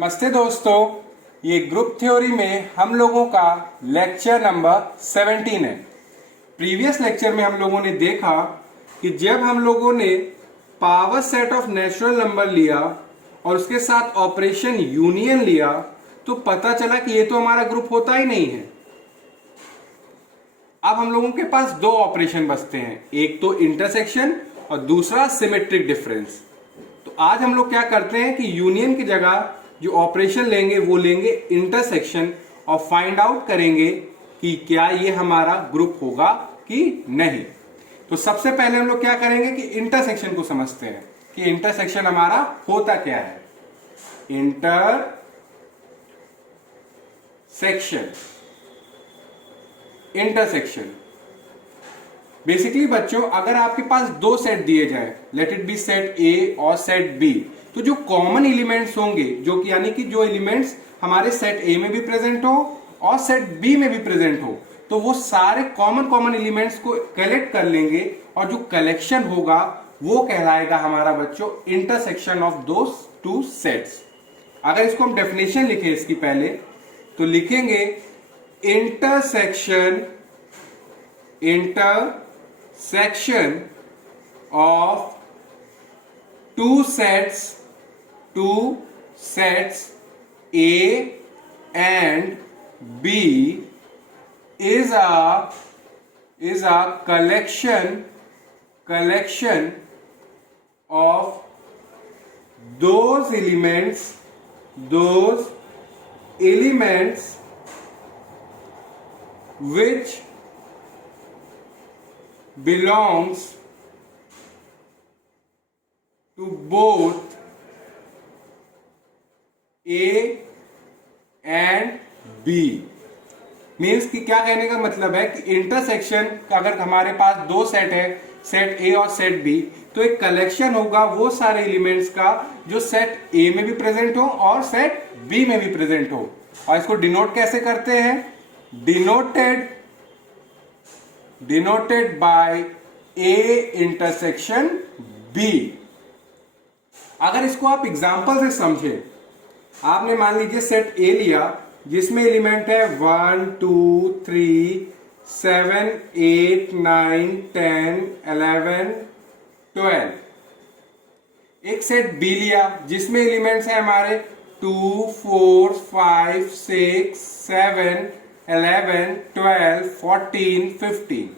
नमस्ते दोस्तों, ये ग्रुप थ्योरी में हम लोगों का लेक्चर नंबर 17 है। प्रीवियस लेक्चर में हम लोगों ने देखा कि जब हम लोगों ने power set of natural number लिया और उसके साथ ऑपरेशन यूनियन लिया तो पता चला कि ये तो हमारा ग्रुप होता ही नहीं है। अब हम लोगों के पास दो ऑपरेशन बचते हैं, एक तो इंटरसेक्शन और दूसरा सिमेट्रिक डिफरेंस। तो आज हम लोग क्या करते हैं कि यूनियन की जगह जो ऑपरेशन लेंगे वो लेंगे इंटरसेक्शन और फाइंड आउट करेंगे कि क्या ये हमारा ग्रुप होगा कि नहीं। तो सबसे पहले हम लोग क्या करेंगे कि इंटरसेक्शन को समझते हैं कि इंटरसेक्शन हमारा होता क्या है। इंटरसेक्शन बेसिकली बच्चों, अगर आपके पास दो सेट दिए जाए, लेट इट बी सेट ए और सेट बी, तो जो कॉमन एलिमेंट्स होंगे, जो कि यानी कि जो एलिमेंट्स हमारे सेट ए में भी प्रेजेंट हो और सेट बी में भी प्रेजेंट हो, तो वो सारे कॉमन एलिमेंट्स को कलेक्ट कर लेंगे और जो कलेक्शन होगा वो कहलाएगा हमारा बच्चों intersection of those two sets. अगर इसको हम डेफिनेशन लिखें इसकी पहले, तो लिखेंगे intersection of two sets A and B is a collection of those elements which belongs to both A and B। Means कि क्या कहने का मतलब है कि इंटरसेक्शन का अगर हमारे पास दो सेट है, सेट A और सेट B, तो एक कलेक्शन होगा वो सारे एलिमेंट्स का जो सेट A में भी प्रेजेंट हो और सेट B में भी प्रेजेंट हो। और इसको डिनोट कैसे करते हैं? Denoted by A intersection B। अगर इसको आप एग्जांपल से समझे, आपने मान लीजिए सेट A लिया जिसमें एलिमेंट है 1 2 3 7 8 9 10 11 12। एक सेट B लिया जिसमें एलिमेंट्स है हमारे 2 4 5 6 7 11 12 14 15।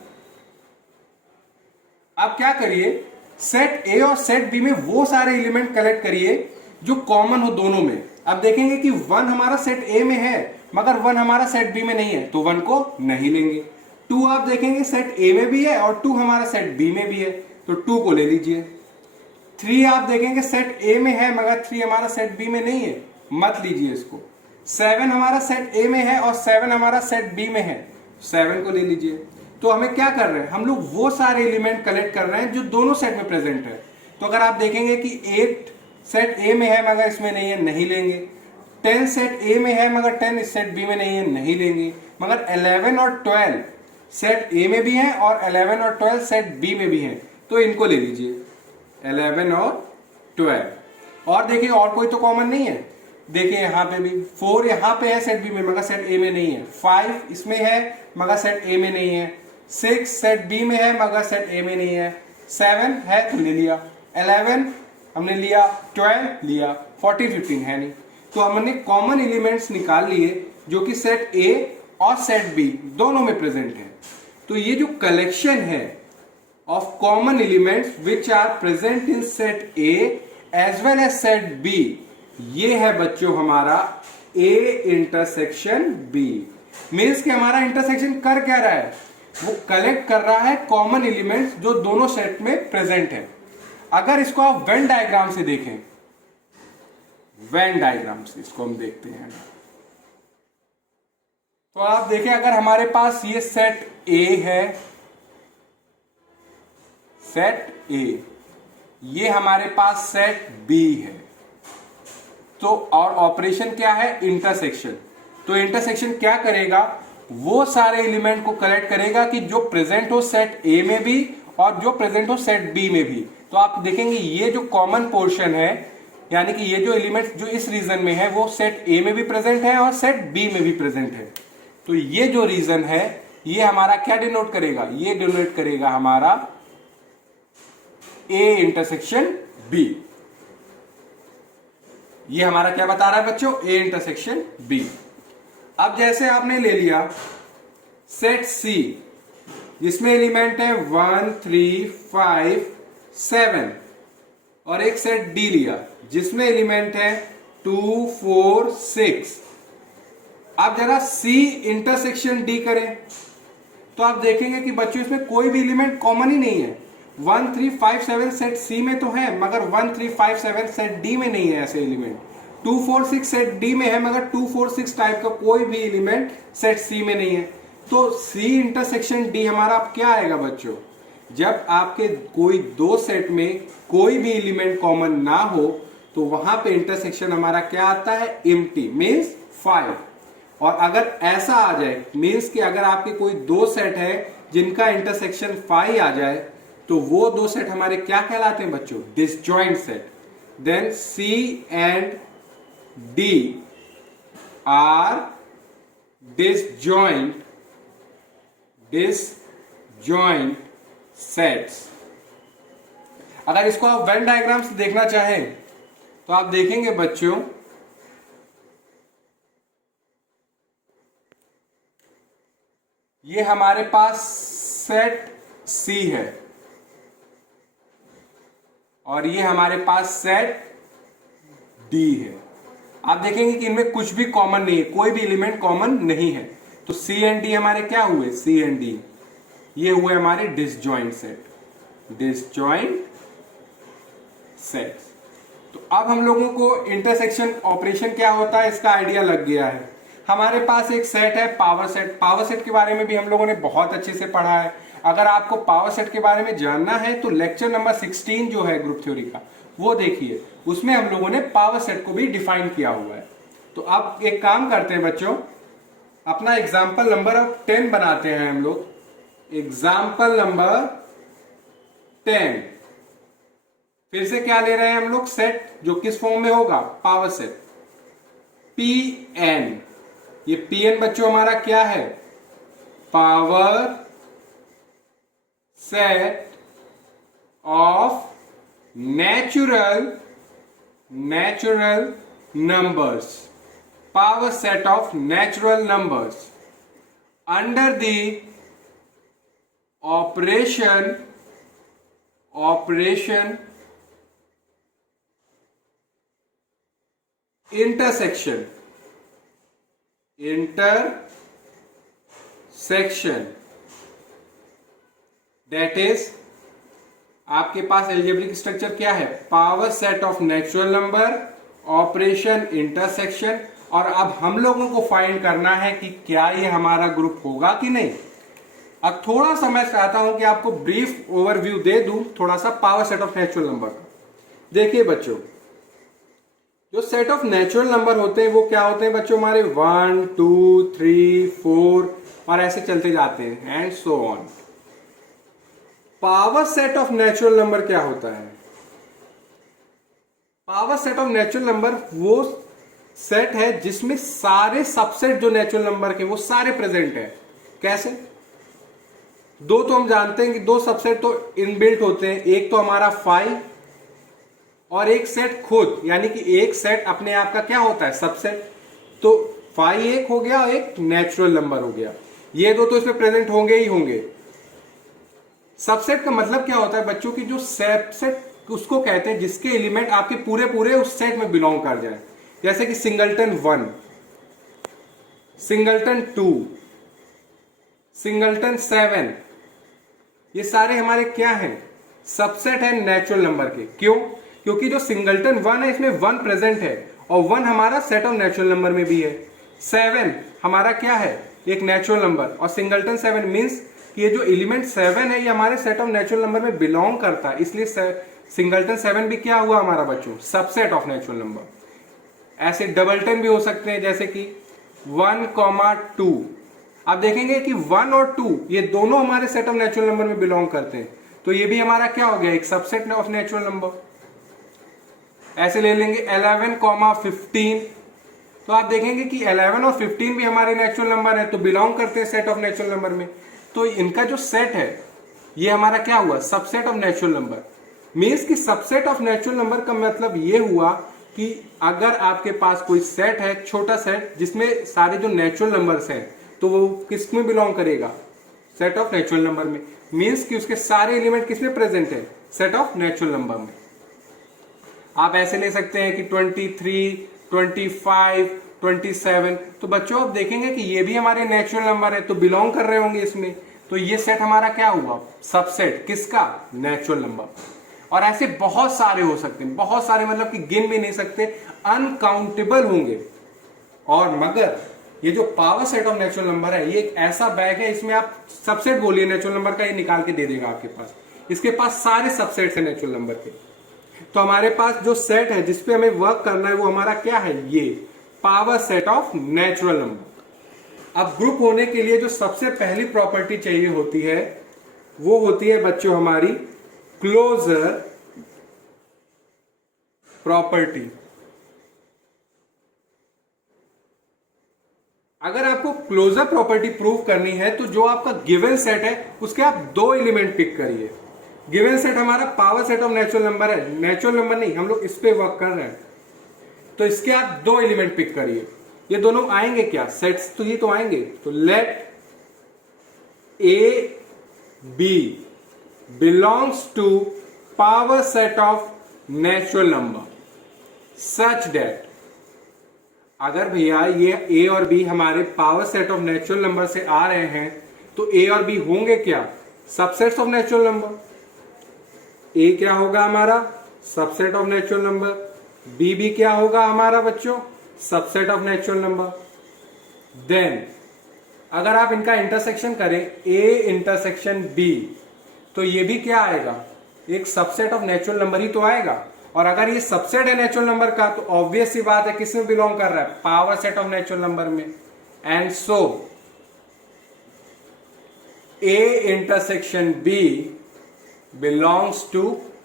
आप क्या करिए, सेट A और सेट B में वो सारे एलिमेंट कलेक्ट करिए जो कॉमन हो दोनों में। अब देखेंगे कि 1 हमारा सेट A में है मगर 1 हमारा सेट B में नहीं है, तो 1 को नहीं लेंगे। 2 आप देखेंगे सेट A में भी है और 2 हमारा सेट B में भी है, तो 2 को ले लीजिए। 3 आप देखेंगे सेट A में है मगर 3 हमारा सेट B में नहीं है, मत लीजिए इसको। 7 हमारा सेट A में है और 7 हमारा सेट B में है, 7 को ले लीजिए। तो हमें क्या कर रहे हैं, हम लोग वो सारे एलिमेंट कलेक्ट कर रहे हैं जो दोनों सेट में प्रेजेंट है। तो अगर आप देखेंगे कि 8 सेट A में है मगर इसमें नहीं है, नहीं लेंगे। 10 सेट A में है मगर 10 इस सेट B में नहीं है, नहीं लेंगे। मगर 11 और 12 सेट A में भी है और 11 और 12 सेट B में भी है, तो इनको ले लीजिए 11 और 12। और देखिए और कोई तो कॉमन नहीं है, देखिए यहाँ पे भी 4 यहाँ पे है सेट B में मगर सेट A में नहीं है, 5 इसमें है मगर सेट A में नहीं है, 6 सेट B में है मगर सेट A में नहीं है, 7 है तो ले लिया, 11 हमने लिया, 12 लिया, 14 15 है नहीं। तो हमने कॉमन एलिमेंट्स निकाल लिए जो कि सेट A और सेट B दोनों में प्रेजेंट है। तो ये जो कलेक्शन है of common elements which are present in set A as well as set B, ये है बच्चों हमारा A इंटरसेक्शन B। मीन्स कि हमारा इंटरसेक्शन कर क्या रहा है, वो कलेक्ट कर रहा है कॉमन एलिमेंट्स जो दोनों सेट में प्रेजेंट है। अगर इसको आप वेन डायग्राम से देखें, वेन डायग्राम से इसको हम देखते हैं, तो आप देखें अगर हमारे पास ये सेट A है, सेट A, ये हमारे पास सेट B है, तो और ऑपरेशन क्या है, इंटरसेक्शन। तो इंटरसेक्शन क्या करेगा, वो सारे एलिमेंट को कलेक्ट करेगा कि जो प्रेजेंट हो सेट A में भी और जो प्रेजेंट हो सेट B में भी। तो आप देखेंगे ये जो कॉमन पोर्शन है यानी कि ये जो एलिमेंट्स जो इस रीजन में है वो सेट ए में भी प्रेजेंट है और सेट बी में भी प्रेजेंट है। तो ये जो रीजन है ये हमारा क्या डिनोट करेगा, ये डिनोट करेगा हमारा ए इंटरसेक्शन बी। ये हमारा क्या बता रहा है बच्चों, ए इंटरसेक्शन बी। अब जैसे आपने ले लिया सेट सी जिसमें एलिमेंट है 1 3 5 7 और एक सेट डी लिया जिसमें एलिमेंट है 2 4 6। अब जरा सी इंटरसेक्शन डी करें तो आप देखेंगे कि बच्चों इसमें कोई भी एलिमेंट कॉमन ही नहीं है। 1 3 5 7 सेट सी में तो है मगर 1 3 5 7 सेट डी में नहीं है ऐसे एलिमेंट। 2 4 6 सेट डी में है मगर 2 4 6 टाइप का कोई भी एलिमेंट सेट सी में नहीं है। तो सी इंटरसेक्शन डी हमारा अब क्या आएगा बच्चों, जब आपके कोई दो सेट में कोई भी एलिमेंट कॉमन ना हो तो वहां पे इंटरसेक्शन हमारा क्या आता है, एम्प्टी मींस 5। और अगर ऐसा आ जाए मींस कि अगर आपके कोई दो सेट है जिनका इंटरसेक्शन 5 आ जाए तो वो दो सेट हमारे क्या कहलाते हैं बच्चों, disjoint set. Then C and D are disjoint sets. अगर इसको आप वेन डायग्राम से देखना चाहें तो आप देखेंगे बच्चों ये हमारे पास सेट सी है और ये हमारे पास सेट डी है। आप देखेंगे कि इनमें कुछ भी कॉमन नहीं है, कोई भी एलिमेंट कॉमन नहीं है। तो सी एंड डी हमारे क्या हुए, सी एंड डी ये हुए हमारे डिसजॉइंट सेट, डिसजॉइंट सेट। तो अब हम लोगों को इंटरसेक्शन ऑपरेशन क्या होता है इसका आइडिया लग गया है। हमारे पास एक सेट है पावर सेट। पावर सेट के बारे में भी हम लोगों ने बहुत अच्छे से पढ़ा है। अगर आपको पावर सेट के बारे में जानना है तो लेक्चर नंबर 16 जो है ग्रुप थ्योरी का वो देखिए, उसमें हम लोगों ने पावर सेट को भी डिफाइन किया हुआ है। तो अब एक काम करते हैं बच्चों, अपना एग्जाम्पल नंबर 10 बनाते हैं हम लोग। एग्जाम्पल नंबर 10 फिर से क्या ले रहे हैं हम लोग, सेट जो किस फॉर्म में होगा, पावर सेट Pn। ये Pn बच्चों हमारा क्या है, power set of natural numbers, power set of natural numbers under the operation intersection that is आपके पास एल्जेब्रिक स्ट्रक्चर क्या है, power set of natural number, operation intersection. और अब हम लोगों को फाइंड करना है कि क्या ये हमारा ग्रुप होगा कि नहीं। अब थोड़ा सा मैं चाहता हूं कि आपको ब्रीफ ओवरव्यू दे दूं थोड़ा सा power set of natural number का। देखिए बच्चों, जो सेट ऑफ नेचुरल नंबर होते हैं वो क्या होते हैं बच्चों, हमारे 1 2 3 4 और ऐसे चलते जाते हैं and so on. Power set of natural number क्या होता है, power set of natural number वो सेट है जिसमें सारे सबसेट जो नेचुरल नंबर के वो सारे प्रेजेंट है। कैसे, दो तो हम जानते हैं कि दो सबसेट तो इनबिल्ट होते हैं, एक तो हमारा 5 और एक सेट खुद, यानी कि एक सेट अपने आप का क्या होता है, सबसेट। तो 5 एक हो गया और एक नेचुरल नंबर हो गया, ये दो तो इसमें प्रेजेंट होंगे ही होंगे। सबसेट का मतलब क्या होता है बच्चों की, जो सबसेट उसको कहते हैं जिसके एलिमेंट आपके पूरे पूरे उस सेट में बिलोंग कर जाए। जैसे कि सिंगलटन 1, सिंगलटन 2, सिंगलटन 7, ये सारे हमारे क्या हैं, सबसेट है नेचुरल नंबर के। क्यों, क्योंकि जो सिंगलटन 1 है इसमें 1 प्रेजेंट है और 1 हमारा सेट ऑफ नेचुरल नंबर में भी है। 7 हमारा क्या है, एक नेचुरल नंबर, और सिंगलटन 7 मींस ये जो एलिमेंट 7 है ये हमारे सेट ऑफ नेचुरल नंबर में बिलोंग करता है, इसलिए सिंगलटन 7 भी क्या हुआ हमारा बच्चों, सबसेट ऑफ नेचुरल नंबर। ऐसे डबलटन भी हो सकते हैं जैसे कि 1, 2। आप देखेंगे कि 1 और 2 ये दोनों हमारे सेट ऑफ नेचुरल नंबर में बिलोंग करते हैं, तो ये भी हमारा क्या हो गया, एक सबसेट ऑफ नेचुरल नंबर। ऐसे ले लेंगे 11,15। तो आप देखेंगे कि 11 और 15 भी हमारे नेचुरल नंबर है, तो बिलोंग करते हैं सेट ऑफ नेचुरल नंबर में। तो इनका जो सेट है ये हमारा क्या हुआ, subset of natural number. Means कि सबसेट ऑफ नेचुरल नंबर का मतलब ये हुआ कि अगर आपके पास कोई सेट है, छोटा सेट, जिसमें सारे जो नेचुरल नंबर्स हैं, तो वो किस में बिलोंग करेगा, सेट ऑफ नेचुरल नंबर में। मीन्स कि उसके सारे एलिमेंट किसमें प्रेजेंट है, सेट ऑफ नेचुरल नंबर में। आप ऐसे ले सकते हैं कि 23, 25, 27। तो बच्चों आप देखेंगे कि ये भी हमारे नेचुरल नंबर है, तो बिलोंग कर रहे होंगे इसमें। तो ये सेट हमारा क्या हुआ, सबसेट किसका, नेचुरल नंबर। और ऐसे बहुत सारे हो सकते हैं, बहुत सारे मतलब कि गिन भी नहीं सकते, अनकाउंटेबल होंगे। और मगर ये जो power set of natural number है, ये एक ऐसा बैग है, इसमें आप सबसेट बोलिए नेचुरल नंबर का, ये निकाल के दे देगा आपके पास। इसके पास सारे सबसेट्स हैं नेचुरल नंबर के। तो हमारे पास जो सेट है जिसपे हमें वर्क करना है वो हमारा क्या है, ये power set of natural number. अब ग्रुप होने के लिए जो सबसे पहली प्रॉपर्टी चाहिए होती है वो होती है बच्चों हमारी क्लोजर प्रॉपर्टी। अगर आपको क्लोजर प्रॉपर्टी प्रूव करनी है तो जो आपका गिवन सेट है उसके आप दो एलिमेंट पिक करिए। गिवन सेट हमारा power set of natural number है, नेचुरल नंबर नहीं, हम लोग इस पे वर्क कर रहे हैं। तो इसके आप दो एलिमेंट पिक करिए। ये दोनों आएंगे क्या, सेट्स तो ये तो आएंगे। तो let A B belongs to power set of natural number such that, अगर भैया ये ए और बी हमारे power set of natural number से आ रहे हैं तो ए और बी होंगे क्या, subsets of natural number. A क्या होगा हमारा, subset of natural number. B भी क्या होगा हमारा बच्चों, subset of natural number. Then अगर आप इनका इंटरसेक्शन करें ए इंटरसेक्शन बी, तो ये भी क्या आएगा, एक सबसेट ऑफ नेचुरल नंबर ही तो आएगा। और अगर ये सबसेट है नेचुरल नंबर का तो ऑब्वियस सी बात है किसमें बिलोंग कर रहा है, power set of natural number में। And so A intersection B belongs to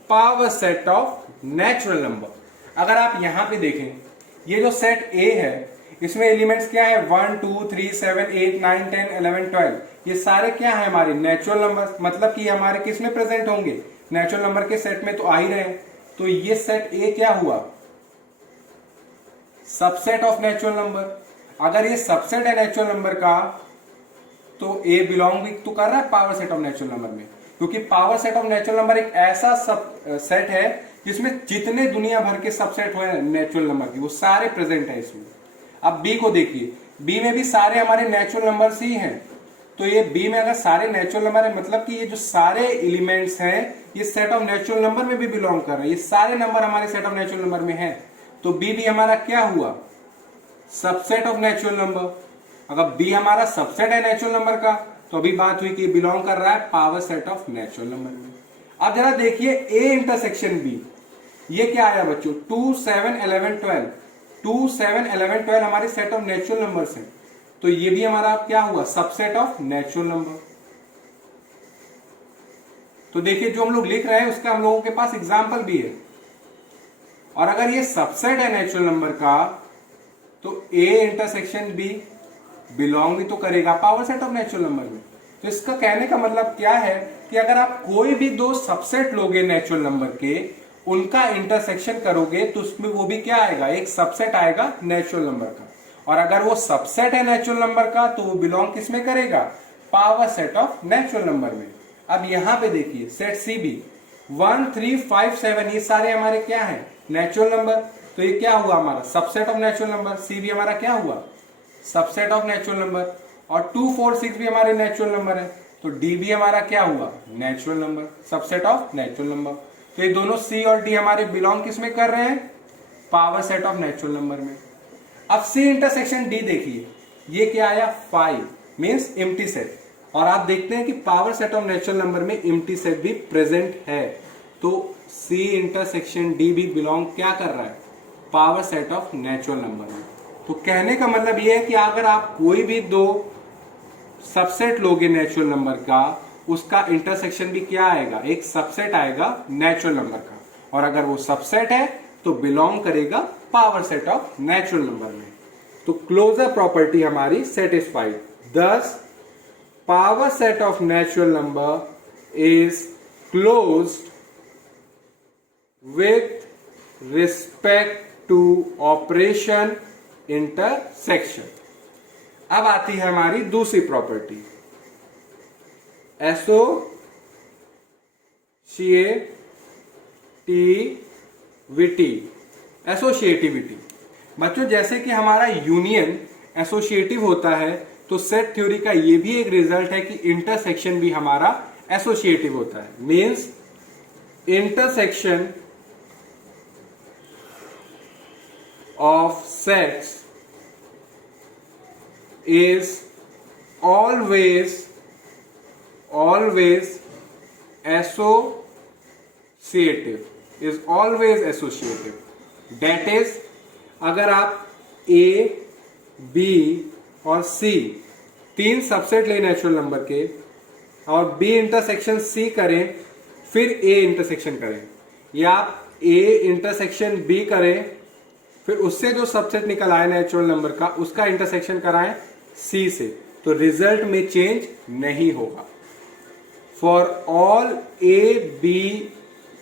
power set of natural number. अगर आप यहां पे देखें, ये जो सेट ए है इसमें एलिमेंट्स क्या है, 1 2 3 7 8 9 10 11 12, ये सारे क्या है हमारे नेचुरल नंबर। मतलब कि हमारे किस में प्रेजेंट होंगे, नेचुरल नंबर के सेट में तो आ ही रहे। तो ये सेट ए क्या हुआ, सबसेट ऑफ नेचुरल नंबर। अगर ये सबसेट है नेचुरल नंबर का तो ए बिलोंग भी तो कर रहा है power set of natural number में, क्योंकि power set of natural number एक ऐसा सब सेट है जिसमें जितने दुनिया भर के सबसेट हुए नेचुरल नंबर की वो सारे प्रेजेंट है इसमें। अब बी को देखिए, बी में भी सारे हमारे नेचुरल नंबर्स ही हैं। तो ये बी में अगर सारे नेचुरल नंबर है मतलब कि ये जो सारे एलिमेंट्स हैं ये सेट ऑफ नेचुरल नंबर में भी बिलोंग कर रहे हैं, ये सारे नंबर हमारे सेट ऑफ नेचुरल नंबर में हैं। तो बी भी हमारा क्या हुआ, सबसेट ऑफ नेचुरल नंबर। अगर बी हमारा सबसेट है नेचुरल नंबर का तो अभी बात हुई कि बिलोंग कर रहा है power set of natural number में। अब जरा देखिए ए इंटरसेक्शन बी, ये क्या आया बच्चों, 2 7 11 12, 2 7 11 12 हमारे सेट ऑफ नेचुरल नंबर्स हैं। तो ये भी हमारा क्या हुआ, सबसेट ऑफ नेचुरल नंबर। तो देखिए जो हम लोग लिख रहे हैं उसका हम लोगों के पास एग्जाम्पल भी है। और अगर ये सबसेट है नेचुरल नंबर का तो ए इंटरसेक्शन बी बिलोंग भी तो करेगा power set of natural number में। तो इसका कहने का मतलब क्या है कि अगर आप कोई भी दो सबसेट लोगे नेचुरल नंबर के, उनका इंटरसेक्शन करोगे तो उसमें वो भी क्या आएगा, एक सबसेट आएगा नेचुरल नंबर का। और अगर वो सबसेट है नेचुरल नंबर का तो वो बिलोंग किस में करेगा, power set of natural number में। अब यहां पे देखिए सेट सी बी 1 3 5 7 ये सारे हमारे क्या है, नेचुरल नंबर। तो ये क्या हुआ हमारा सबसेट ऑफ नेचुरल नंबर। सी भी हमारा क्या हुआ, सबसेट ऑफ नेचुरल नंबर। और 2 4 6 भी हमारे नेचुरल नंबर है। तो डी भी हमारा क्या हुआ, natural number, subset of natural number. तो ये दोनों सी और डी हमारे बिलोंग किस में कर रहे हैं, power set of natural number में। अब सी इंटरसेक्शन डी देखिए, ये क्या आया 5 मींस एम्प्टी सेट। और आप देखते हैं कि power set of natural number में एम्प्टी सेट भी प्रेजेंट है। तो सी इंटरसेक्शन डी भी बिलोंग क्या कर रहा है, power set of natural number में। तो कहने का मतलब ये है कि अगर आप कोई भी दो सबसेट लोगे नेचुरल नंबर का, उसका इंटरसेक्शन भी क्या आएगा, एक सबसेट आएगा नेचुरल नंबर का। और अगर वो सबसेट है तो बिलोंग करेगा power set of natural number में। तो क्लोजर प्रॉपर्टी हमारी सेटिस्फाइड, दस power set of natural number is closed with respect to operation intersection. अब आती है हमारी दूसरी प्रॉपर्टी, एसोसिएटिविटी। बच्चों जैसे कि हमारा यूनियन एसोसिएटिव होता है, तो सेट थ्योरी का ये भी एक रिजल्ट है कि इंटरसेक्शन भी हमारा एसोसिएटिव होता है। Means intersection of sets is always associative, that is अगर आप A, B और C तीन सबसेट ले नेचुरल नंबर के और B इंटरसेक्शन C करें फिर A इंटरसेक्शन करें, या आप A इंटरसेक्शन B करें फिर उससे जो सबसेट निकल आए नेचुरल नंबर का उसका इंटरसेक्शन कराएं सी से, तो रिजल्ट में चेंज नहीं होगा। For all A B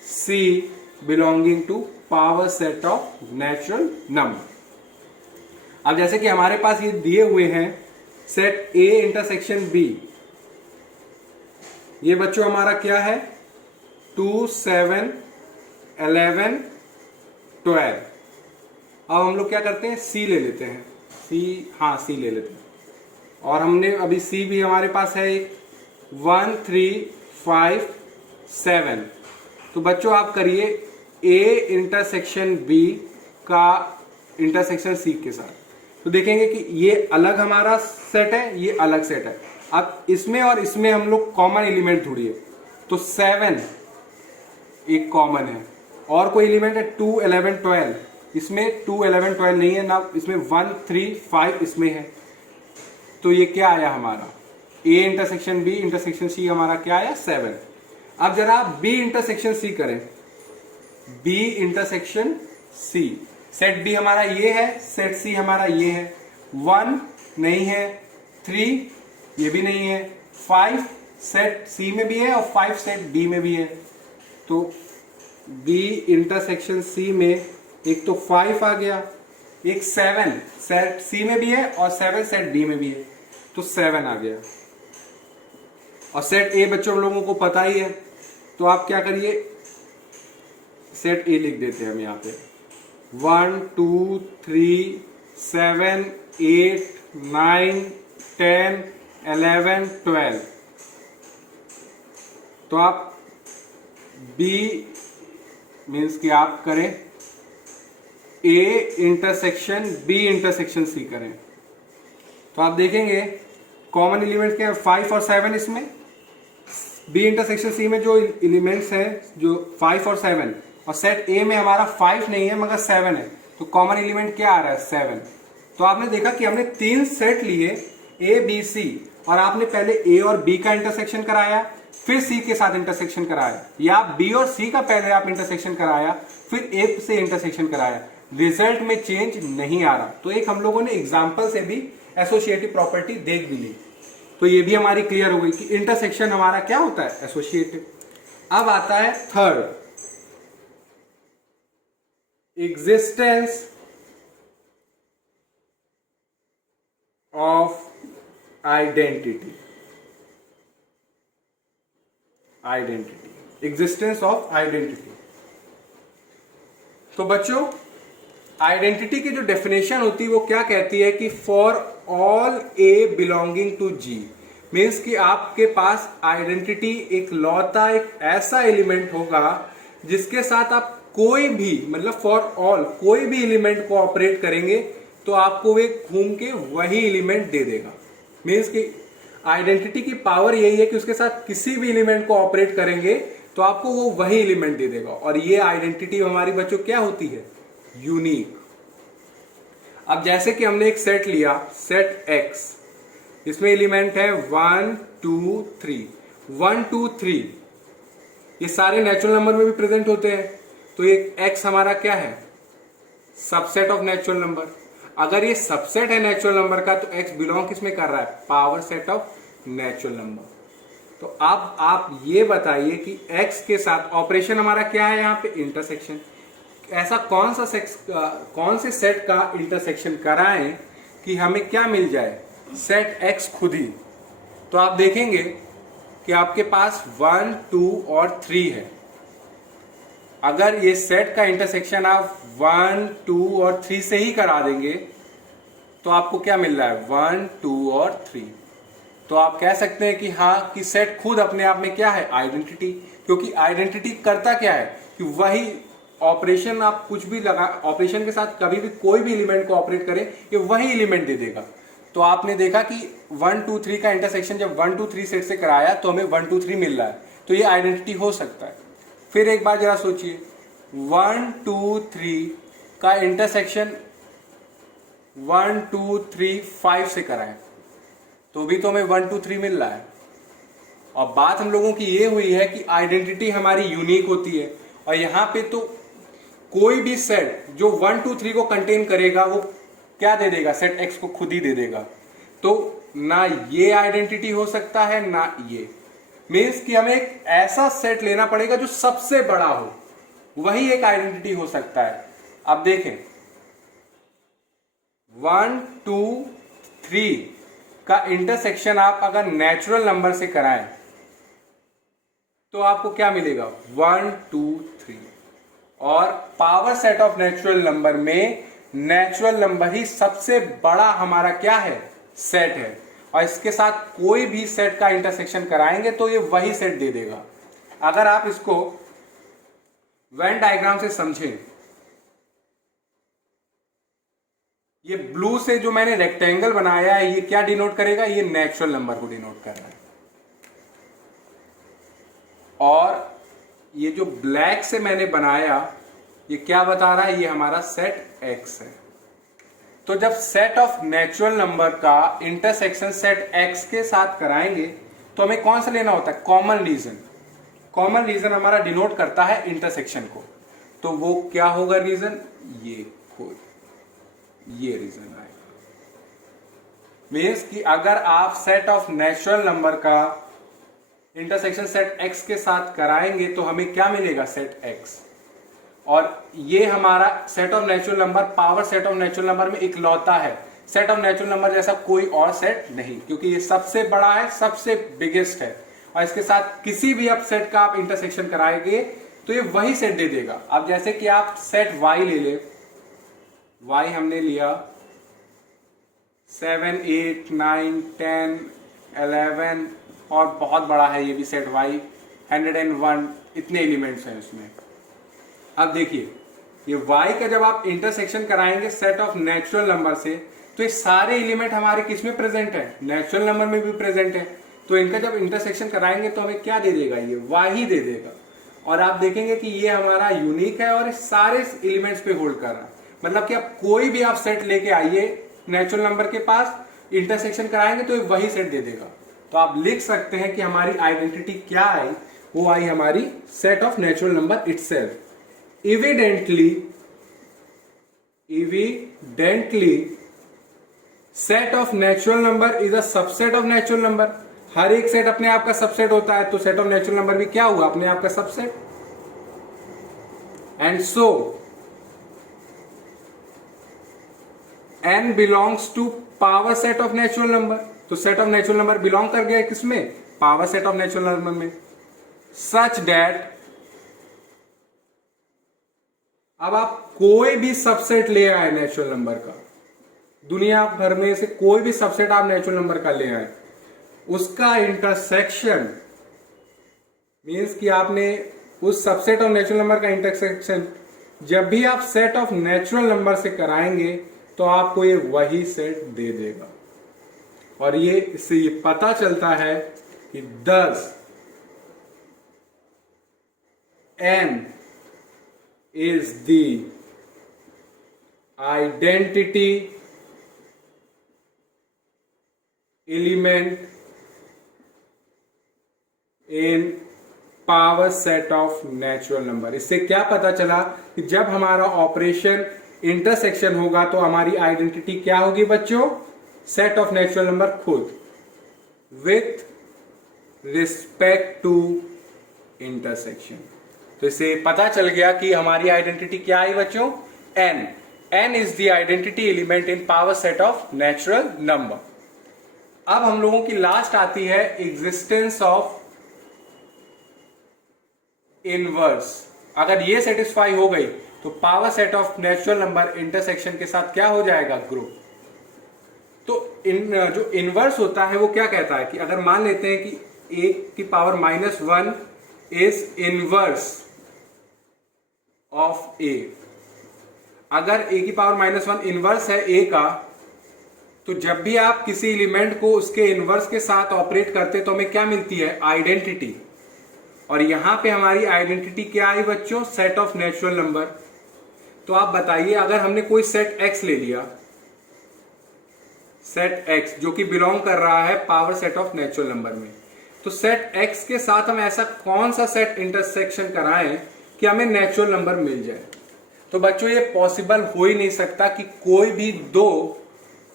C belonging to power set of natural number. अब जैसे कि हमारे पास ये दिए हुए हैं सेट ए इंटरसेक्शन बी, ये बच्चों हमारा क्या है 2, 7, 11, 12। अब हम लोग क्या करते हैं सी ले लेते हैं, सी ले लेते हैं, और हमने अभी सी भी हमारे पास है 1, 3, 5, 7। तो बच्चों आप करिए ए इंटरसेक्शन बी का इंटरसेक्शन सी के साथ, तो देखेंगे कि ये अलग हमारा सेट है, ये अलग सेट है। अब इसमें और इसमें हम लोग कॉमन एलिमेंट ढूंढिए, तो 7 एक कॉमन है, और कोई एलिमेंट है 2, 11, 12, इसमें 2, 11, 12 नहीं है ना, इसमें 1, 3, 5 इसमें है, तो ये क्या आया हमारा A intersection B intersection C हमारा क्या आया 7। अब जरा आप B इंटरसेक्शन C करें, B intersection C, set B हमारा ये है, सेट C हमारा ये है, 1 नहीं है, 3 ये भी नहीं है, 5 सेट C में भी है और 5 सेट B में भी है। तो B इंटरसेक्शन C में एक तो 5 आ गया, एक 7 सेट C में भी है और 7 सेट B में भी है, तो 7 आ गया। और सेट A बच्चों हम लोगों को पता ही है, तो आप क्या करिए सेट A लिख देते हैं हम यहाँ पे 1, 2, 3, 7, 8, 9, 10, 11, 12। तो आप B मीन्स कि आप करें A intersection B intersection C करें, तो आप देखेंगे कॉमन एलिमेंट क्या है 5 और 7। इसमें B इंटरसेक्शन C में जो एलिमेंट्स हैं जो 5 और 7, और सेट A में हमारा 5 नहीं है मगर 7 है, तो कॉमन एलिमेंट क्या आ रहा है 7। तो आपने देखा कि हमने 3 सेट लिए A B C, और आपने पहले A और B का इंटरसेक्शन कराया फिर C के साथ इंटरसेक्शन कराया, या B और C का पहले आप इंटरसेक्शन कराया फिर A से इंटरसेक्शन कराया, रिजल्ट में चेंज नहीं आ रहा। तो एक हम लोगों ने एग्जांपल से भी एसोसिएटिव प्रॉपर्टी देख भी ली, तो ये भी हमारी क्लियर हो गई कि इंटरसेक्शन हमारा क्या होता है एसोसिएटिव। अब आता है third, existence of identity. Existence of identity. तो बच्चों आइडेंटिटी की जो डेफिनेशन होती है वो क्या कहती है कि for all a belonging to G, means कि आपके पास आइडेंटिटी एक लौता एक ऐसा एलिमेंट होगा जिसके साथ आप कोई भी मतलब फॉर ऑल कोई भी एलिमेंट को ऑपरेट करेंगे तो आपको वे घूम के वही एलिमेंट दे देगा। मीन्स कि आइडेंटिटी की पावर यही है कि उसके साथ किसी भी एलिमेंट को ऑपरेट करेंगे तो आपको वो वही एलिमेंट दे देगा, और ये आइडेंटिटी हमारी बच्चों क्या होती है यूनिक। अब जैसे कि हमने एक सेट लिया सेट X, इसमें एलिमेंट है 1, 2, 3, 1, 2, 3 ये सारे नेचुरल नंबर में भी प्रेजेंट होते हैं, तो ये X हमारा क्या है सबसेट ऑफ नेचुरल नंबर। अगर ये सबसेट है नेचुरल नंबर का तो x बिलोंग किसमें कर रहा है, power set of natural number. तो अब आप ये बताइए कि x के साथ ऑपरेशन हमारा क्या है यहाँ पे, इंटरसेक्शन। ऐसा कौन से सेट का इंटरसेक्शन कराएं कि हमें क्या मिल जाए, सेट x खुद ही। तो आप देखेंगे कि आपके पास 1, 2 और 3 है। अगर ये सेट का इंटरसेक्शन आप 1, 2 और 3 से ही करा देंगे तो आपको क्या मिल रहा है, 1, 2 और 3। तो आप कह सकते हैं कि हाँ, कि सेट खुद अपने आप में क्या है, आइडेंटिटी। क्योंकि आइडेंटिटी करता क्या है कि वही ऑपरेशन, आप कुछ भी लगा ऑपरेशन के साथ कभी भी कोई भी एलिमेंट को ऑपरेट करें, ये वही एलिमेंट दे देगा। तो आपने देखा कि 1, 2, 3 का इंटरसेक्शन जब 1, 2, 3 सेट से कराया तो हमें 1, 2, 3 मिल रहा है, तो ये आइडेंटिटी हो सकता है। फिर एक बार जरा सोचिए, 1, 2, 3 का इंटरसेक्शन 1, 2, 3, 5 से कराएं तो भी तो हमें 1, 2, 3 मिल रहा है। और बात हम लोगों की ये हुई है कि आइडेंटिटी हमारी यूनिक होती है, और यहाँ पे तो कोई भी सेट जो 1, 2, 3 को कंटेन करेगा वो क्या दे देगा, सेट x को खुद ही दे देगा। तो ना ये आइडेंटिटी हो सकता है ना ये, मीन्स कि हमें एक ऐसा सेट लेना पड़ेगा जो सबसे बड़ा हो, वही एक आइडेंटिटी हो सकता है। अब देखें 1, 2, 3 का इंटरसेक्शन आप अगर नेचुरल नंबर से कराएं तो आपको क्या मिलेगा, 1, 2, 3। और power set of natural number में नेचुरल नंबर ही सबसे बड़ा हमारा क्या है, सेट है। और इसके साथ कोई भी सेट का इंटरसेक्शन कराएंगे तो ये वही सेट दे देगा। अगर आप इसको वेन डायग्राम से समझें, ये ब्लू से जो मैंने रेक्टेंगल बनाया है ये क्या डिनोट करेगा, ये नेचुरल नंबर को डिनोट कर रहा है। और ये जो ब्लैक से मैंने बनाया ये क्या बता रहा है, ये हमारा सेट x है। तो जब सेट ऑफ नेचुरल नंबर का इंटरसेक्शन सेट x के साथ कराएंगे तो हमें कौन सा लेना होता है, कॉमन रीजन। कॉमन रीजन हमारा डिनोट करता है इंटरसेक्शन को, तो वो क्या होगा रीजन, ये रीजन आएगा। मीन्स कि अगर आप सेट ऑफ नेचुरल नंबर का इंटरसेक्शन सेट x के साथ कराएंगे तो हमें क्या मिलेगा, सेट x। और ये हमारा set of natural number power set of natural number में इकलौता है, सेट ऑफ नेचुरल नंबर जैसा कोई और सेट नहीं, क्योंकि ये सबसे बड़ा है, सबसे बिगेस्ट है। और इसके साथ किसी भी आप सेट का आप इंटरसेक्शन कराएंगे तो ये वही सेट दे देगा। अब जैसे कि आप सेट y ले ले, y हमने लिया 7, 8, 9, 10, 11 और बहुत बड़ा है ये भी सेट y, 101 इतने एलिमेंट्स हैं इसमें। अब देखिए ये y का जब आप इंटरसेक्शन कराएंगे सेट ऑफ नेचुरल नंबर से तो ये सारे एलिमेंट हमारे किस में प्रेजेंट है, नेचुरल नंबर में भी प्रेजेंट है। तो इनका जब इंटरसेक्शन कराएंगे तो हमें क्या दे देगा, ये y ही दे देगा। और आप देखेंगे कि ये हमारा यूनिक है और सारे एलिमेंट्स पे होल्ड कर रहा है। मतलब कि आप कोई भी आप सेट लेके आइए नेचुरल नंबर के पास, इंटरसेक्शन कराएंगे तो ये वही सेट दे देगा। तो आप लिख सकते हैं कि हमारी आइडेंटिटी क्या आई, वो आई हमारी set of natural number itself. evidently set of natural number is a subset of natural number। हर एक सेट अपने आप का सबसेट होता है, तो सेट ऑफ नेचुरल नंबर भी क्या हुआ, अपने आप का subset. And so n belongs to power set of natural number. तो set of natural number belong कर गया किसमें, power set of natural number में। सच दैट अब आप कोई भी सबसेट ले आए नेचुरल नंबर का, दुनिया भर में से कोई भी सबसेट आप नेचुरल नंबर का ले आए, उसका इंटरसेक्शन मीन्स कि आपने उस सबसेट ऑफ नेचुरल नंबर का इंटरसेक्शन जब भी आप सेट ऑफ नेचुरल नंबर से कराएंगे तो आपको ये वही सेट दे देगा। और ये इससे ये पता चलता है कि 10 n is the identity element in power set of natural number. इससे क्या पता चला कि जब हमारा ऑपरेशन इंटरसेक्शन होगा तो हमारी आइडेंटिटी क्या होगी बच्चों? सेट ऑफ नेचुरल नंबर खुद विथ रिस्पेक्ट टू इंटरसेक्शन। तो इससे पता चल गया कि हमारी आइडेंटिटी क्या है बच्चों? n। n is the identity element in power set of natural number. अब हम लोगों की लास्ट आती है एग्जिस्टेंस ऑफ इनवर्स। अगर ये सेटिस्फाई हो गई तो power set of natural number intersection के साथ क्या हो जाएगा? ग्रुप। तो जो इनवर्स होता है वो क्या कहता है कि अगर मान लेते हैं कि a की power -1 is inverse of a। अगर a की पावर -1 इनवर्स है a का, तो जब भी आप किसी एलिमेंट को उसके इनवर्स के साथ ऑपरेट करते तो हमें क्या मिलती है? आइडेंटिटी। और यहां पे हमारी आइडेंटिटी क्या आई बच्चों? Set of natural number. तो आप बताइए, अगर हमने कोई सेट x ले लिया, सेट x जो कि बिलोंग कर रहा है power set of natural number में, तो सेट x के साथ हम ऐसा कौन सा सेट इंटरसेक्शन कराएं कि हमें नेचुरल नंबर मिल जाए? तो बच्चों ये पॉसिबल हो ही नहीं सकता कि कोई भी दो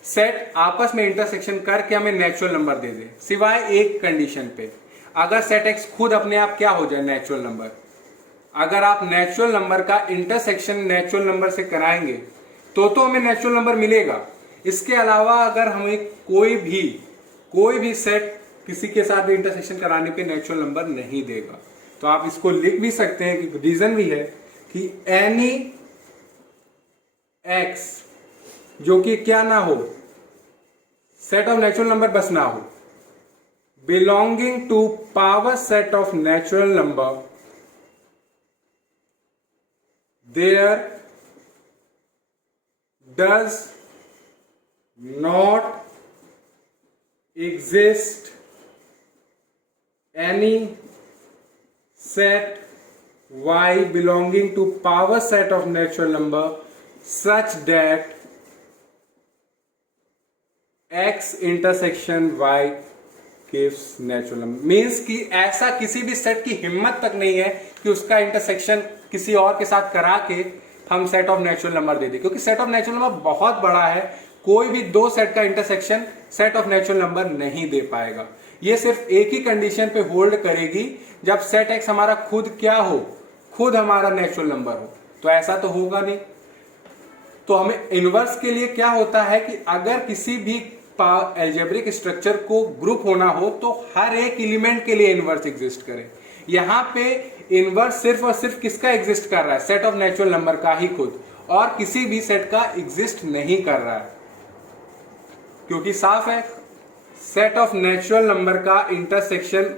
सेट आपस में इंटरसेक्शन करके हमें नेचुरल नंबर दे दे, सिवाय एक कंडीशन पे। अगर सेट x खुद अपने आप क्या हो जाए? Natural number. अगर आप नेचुरल नंबर का इंटरसेक्शन नेचुरल नंबर से कराएंगे तो हमें नेचुरल नंबर मिलेगा। इसके अलावा अगर हमें कोई भी सेट किसी के साथ भी इंटरसेक्शन कराने पे नेचुरल नंबर नहीं देगा। तो आप इसको लिख भी सकते हैं कि रीजन भी है कि एनी x जो कि क्या ना हो? सेट ऑफ नेचुरल नंबर बस ना हो, belonging to power set of natural number, there does not exist any set y belonging to power set of natural number such that x intersection y gives natural number। Means कि ऐसा किसी भी set की हिम्मत तक नहीं है कि उसका इंटरसेक्शन किसी और के साथ करा के हम सेट ऑफ नेचुरल नंबर दे दें, क्योंकि सेट ऑफ नेचुरल नंबर बहुत बड़ा है। कोई भी दो सेट का intersection set of natural number नहीं दे पाएगा। ये सिर्फ एक ही कंडीशन पे होल्ड करेगी, जब सेट एक्स हमारा खुद क्या हो? खुद हमारा नेचुरल नंबर हो। तो ऐसा तो होगा नहीं। तो हमें इनवर्स के लिए क्या होता है कि अगर किसी भी अलजेब्रिक स्ट्रक्चर को ग्रुप होना हो तो हर एक एलिमेंट के लिए इनवर्स एग्जिस्ट करे। यहां पे इनवर्स सिर्फ और सिर्फ किसका एग्जिस्ट कर रहा है? सेट ऑफ नेचुरल नंबर का ही खुद, और किसी भी सेट का एग्जिस्ट नहीं कर रहा है, क्योंकि साफ है सेट ऑफ नेचुरल नंबर का इंटरसेक्शन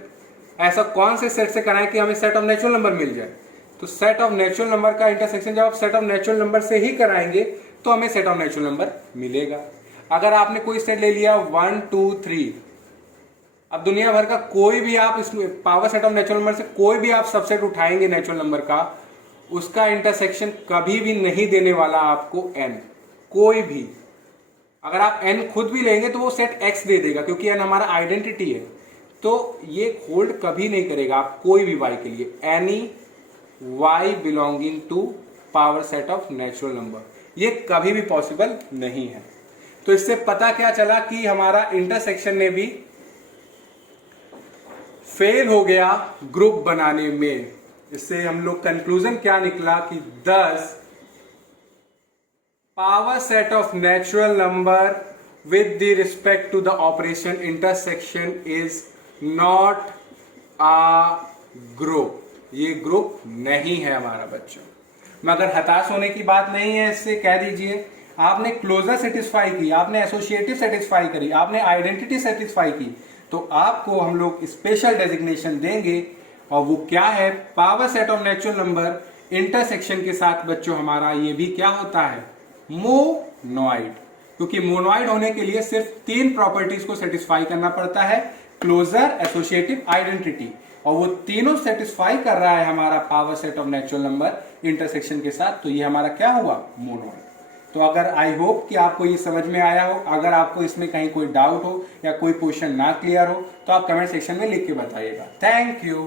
ऐसा कौन से सेट से कराएं कि हमें सेट ऑफ नेचुरल नंबर मिल जाए? तो सेट ऑफ नेचुरल नंबर का इंटरसेक्शन जब आप सेट ऑफ नेचुरल नंबर से ही कराएंगे तो हमें सेट ऑफ नेचुरल नंबर मिलेगा। अगर आपने कोई सेट ले लिया 1 2 3, अब दुनिया भर का कोई भी आप इसमें power set of natural number से कोई भी आप सबसेट उठाएंगे नेचुरल नंबर का, उसका इंटरसेक्शन कभी भी नहीं देने वाला आपको n। कोई भी अगर आप n खुद भी लेंगे तो वो सेट x दे देगा, क्योंकि n हमारा आइडेंटिटी है। तो ये होल्ड कभी नहीं करेगा आप कोई भी y के लिए, any y belonging to power set of natural number, ये कभी भी पॉसिबल नहीं है। तो इससे पता क्या चला कि हमारा इंटरसेक्शन ने भी फेल हो गया ग्रुप बनाने में। इससे हम लोग कंक्लूजन क्या निकला कि thus power set of natural number with the respect to the operation intersection is not a group। ये ग्रुप नहीं है हमारा बच्चों। मगर हताश होने की बात नहीं है, इससे कह दीजिए आपने क्लोजर सेटिस्फाई की, आपने एसोसिएटिव सेटिस्फाई करी, आपने आइडेंटिटी सेटिस्फाई की, तो आपको हम लोग स्पेशल डेजिग्नेशन देंगे, और वो क्या है? Power set of natural number intersection के साथ बच्चों हमारा ये भी क्या होता है? मोनोइड। क्योंकि मोनोइड होने के लिए सिर्फ 3 प्रॉपर्टीज को सेटिस्फाई करना पड़ता है, क्लोजर, एसोसिएटिव, आइडेंटिटी, और वो तीनों सेटिस्फाई कर रहा है हमारा power set of natural number intersection के साथ। तो ये हमारा क्या हुआ? मोनोइड। तो अगर आई होप कि आपको ये समझ में आया हो। अगर आपको इसमें कहीं कोई डाउट हो या कोई क्वेश्चन ना क्लियर हो तो आप कमेंट सेक्शन में लिख के बताइएगा। Thank you.